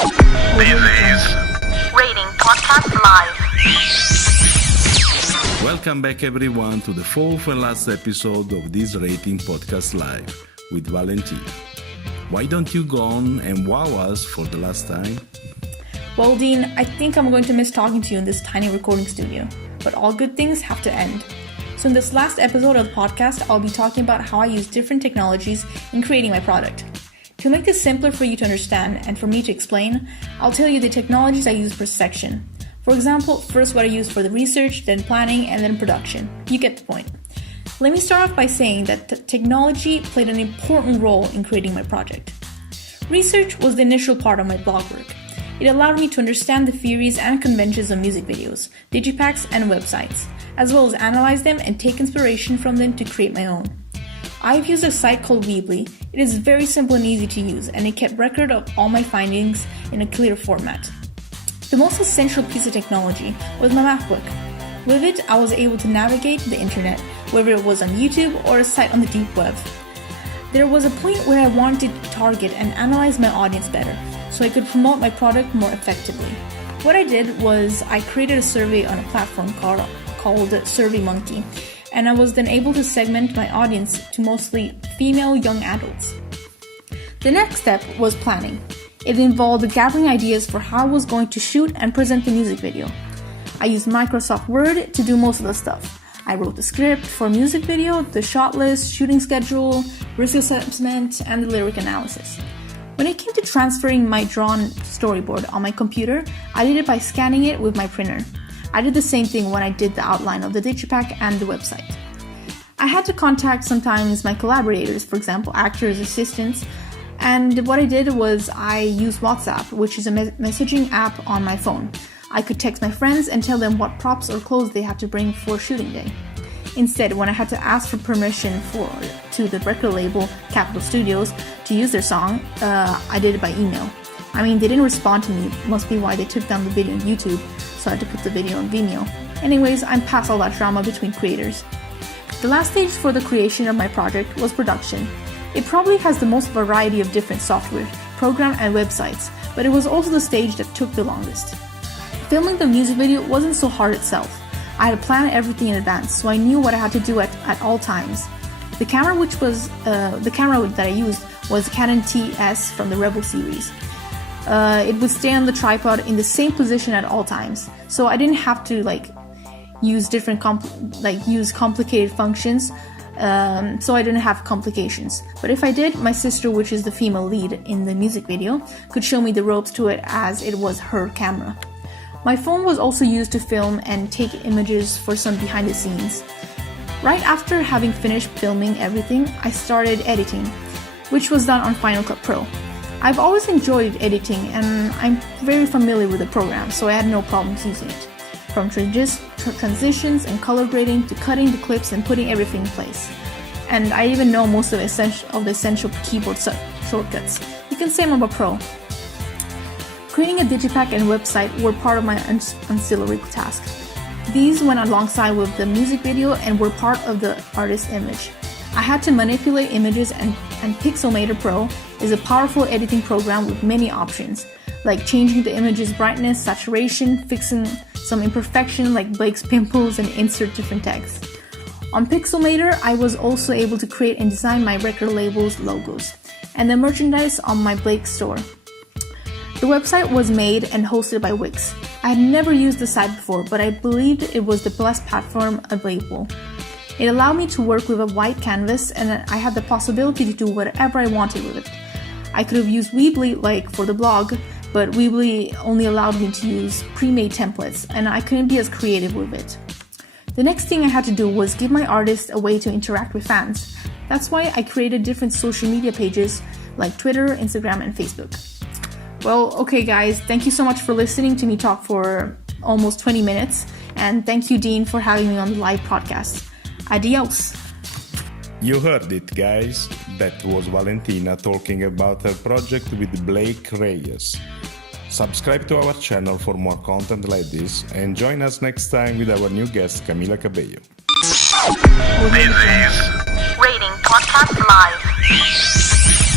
This is Rating Podcast Live. Welcome back everyone to the fourth and last episode of this Rating Podcast Live with Valentina. Why don't you go on and wow us for the last time? Well, Dean, I think I'm going to miss talking to you in this tiny recording studio, but all good things have to end. So in this last episode of the podcast, I'll be talking about how I use different technologies in creating my product. To make this simpler for you to understand and for me to explain, I'll tell you the technologies I use per section. For example, first what I use for the research, then planning, and then production. You get the point. Let me start off by saying that technology played an important role in creating my project. Research was the initial part of my blog work. It allowed me to understand the theories and conventions of music videos, digipacks, and websites, as well as analyze them and take inspiration from them to create my own. I've used a site called Weebly. It is very simple and easy to use, and it kept record of all my findings in a clear format. The most essential piece of technology was my MacBook. With it, I was able to navigate the internet, whether it was on YouTube or a site on the deep web. There was a point where I wanted to target and analyze my audience better, so I could promote my product more effectively. What I did was I created a survey on a platform called SurveyMonkey, and I was then able to segment my audience to mostly female young adults. The next step was planning. It involved gathering ideas for how I was going to shoot and present the music video. I used Microsoft Word to do most of the stuff. I wrote the script for a music video, the shot list, shooting schedule, risk assessment, and the lyric analysis. When it came to transferring my drawn storyboard on my computer, I did it by scanning it with my printer. I did the same thing when I did the outline of the digipack and the website. I had to contact sometimes my collaborators, for example, actors, assistants, and what I did was I used WhatsApp, which is a messaging app on my phone. I could text my friends and tell them what props or clothes they had to bring for shooting day. Instead, when I had to ask for permission to the record label Capitol Studios to use their song, I did it by email. I mean, they didn't respond to me, must be why they took down the video on YouTube, so I had to put the video on Vimeo. Anyways, I'm past all that drama between creators. The last stage for the creation of my project was production. It probably has the most variety of different software, program, and websites, but it was also the stage that took the longest. Filming the music video wasn't so hard itself. I had planned everything in advance, so I knew what I had to do at all times. The camera that I used was a Canon TS from the Rebel series. It would stay on the tripod in the same position at all times, so I didn't have to use use complicated functions. So I didn't have complications. But if I did, my sister, which is the female lead in the music video, could show me the ropes to it as it was her camera. My phone was also used to film and take images for some behind the scenes. Right after having finished filming everything, I started editing, which was done on Final Cut Pro. I've always enjoyed editing and I'm very familiar with the program, so I had no problems using it. From transitions and color grading to cutting the clips and putting everything in place. And I even know most of the essential keyboard shortcuts. You can say I'm a pro. Creating a digipack and website were part of my ancillary task. These went alongside with the music video and were part of the artist's image. I had to manipulate images and Pixelmator Pro is a powerful editing program with many options, like changing the image's brightness, saturation, fixing some imperfection like Blake's pimples, and insert different text. On Pixelmator, I was also able to create and design my record label's logos and the merchandise on my Blake store. The website was made and hosted by Wix. I had never used the site before, but I believed it was the best platform available. It allowed me to work with a white canvas, and I had the possibility to do whatever I wanted with it. I could have used Weebly for the blog, but Weebly only allowed me to use pre-made templates, and I couldn't be as creative with it. The next thing I had to do was give my artists a way to interact with fans. That's why I created different social media pages like Twitter, Instagram, and Facebook. Well, okay guys, thank you so much for listening to me talk for almost 20 minutes, and thank you, Dean, for having me on the live podcast. Adios! You heard it, guys. That was Valentina talking about her project with Blake Reyes. Subscribe to our channel for more content like this and join us next time with our new guest, Camila Cabello. This is Rating Podcast Live.